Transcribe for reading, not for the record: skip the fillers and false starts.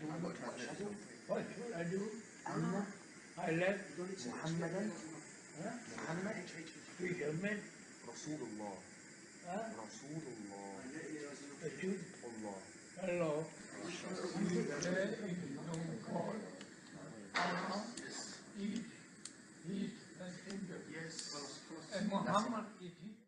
What should I do? I left محمدا huh? محمد fishermen. رسول الله Huh? رسول الله Should الله hello. There is no God. Allah is His messenger. Yes. And Muhammad is his